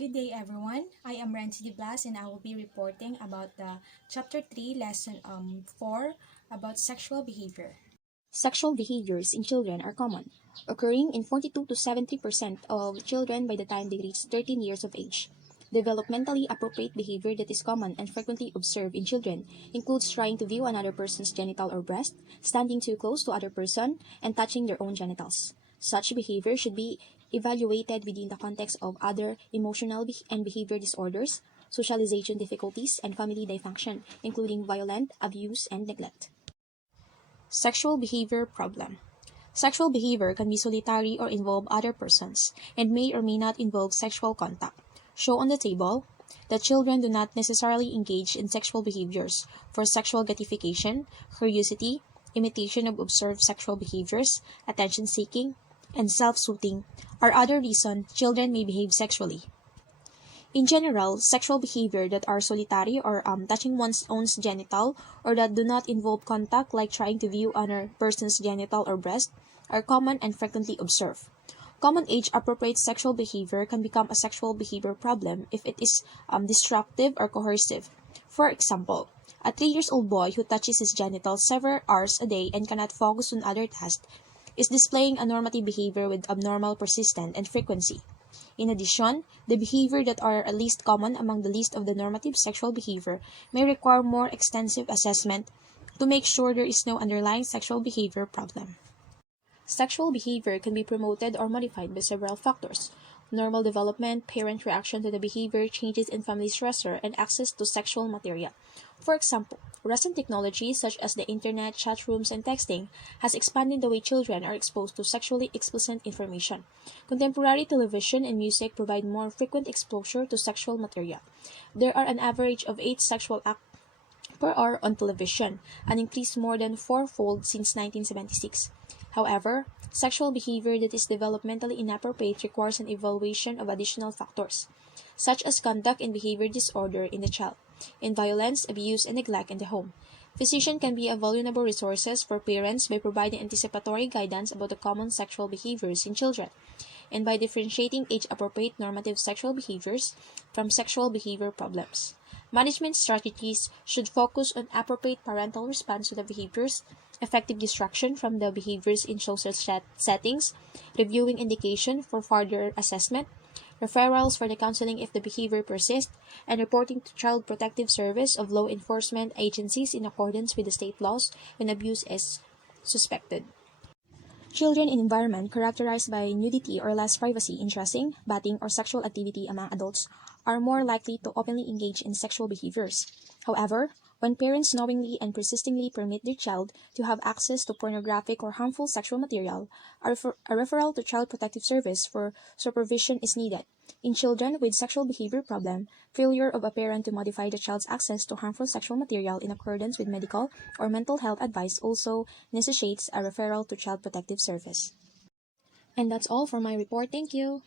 Good day, everyone. I am Renzi Di Blas, and I will be reporting about the Chapter 3, Lesson 4 about sexual behavior. Sexual behaviors in children are common, occurring in 42 to 70% of children by the time they reach 13 years of age. Developmentally appropriate behavior that is common and frequently observed in children includes trying to view another person's genital or breast, standing too close to other person, and touching their own genitals. Such behavior should be evaluated within the context of other emotional and behavior disorders, socialization difficulties, and family dysfunction, including violent abuse and neglect. Sexual behavior problem. Sexual behavior can be solitary or involve other persons, and may or may not involve sexual contact. Shown on the table, that children do not necessarily engage in sexual behaviors for sexual gratification, curiosity, imitation of observed sexual behaviors, attention seeking, and self-soothing are other reasons children may behave sexually. In general, sexual behavior that are solitary or touching one's own genital or that do not involve contact like trying to view another person's genital or breast are common and frequently observed. Common age-appropriate sexual behavior can become a sexual behavior problem if it is destructive or coercive. For example, a 3-year-old boy who touches his genitals several hours a day and cannot focus on other tasks is displaying a normative behavior with abnormal persistence and frequency. In addition, the behavior that are at least common among the list of the normative sexual behavior may require more extensive assessment to make sure there is no underlying sexual behavior problem. Sexual behavior can be promoted or modified by several factors: normal development, parent reaction to the behavior, changes in family stressor, and access to sexual material. For example, recent technologies such as the internet, chat rooms, and texting has expanded the way children are exposed to sexually explicit information. Contemporary television and music provide more frequent exposure to sexual material. There are an average of 8 sexual acts per hour on television, an increase more than fourfold since 1976. However, sexual behavior that is developmentally inappropriate requires an evaluation of additional factors, such as conduct and behavior disorder in the child, and violence, abuse, and neglect in the home. Physician can be a valuable resources for parents by providing anticipatory guidance about the common sexual behaviors in children, and by differentiating age-appropriate normative sexual behaviors from sexual behavior problems. Management strategies should focus on appropriate parental response to the behaviors, effective distraction from the behaviors in social settings, reviewing indication for further assessment, referrals for the counseling if the behavior persists, and reporting to Child Protective Service of law enforcement agencies in accordance with the state laws when abuse is suspected. Children in environment characterized by nudity or less privacy in dressing, bathing, or sexual activity among adults are more likely to openly engage in sexual behaviors. However, when parents knowingly and persistently permit their child to have access to pornographic or harmful sexual material, a referral to Child Protective Service for supervision is needed. In children with sexual behavior problem, failure of a parent to modify the child's access to harmful sexual material in accordance with medical or mental health advice also necessitates a referral to Child Protective Service. And that's all for my report. Thank you.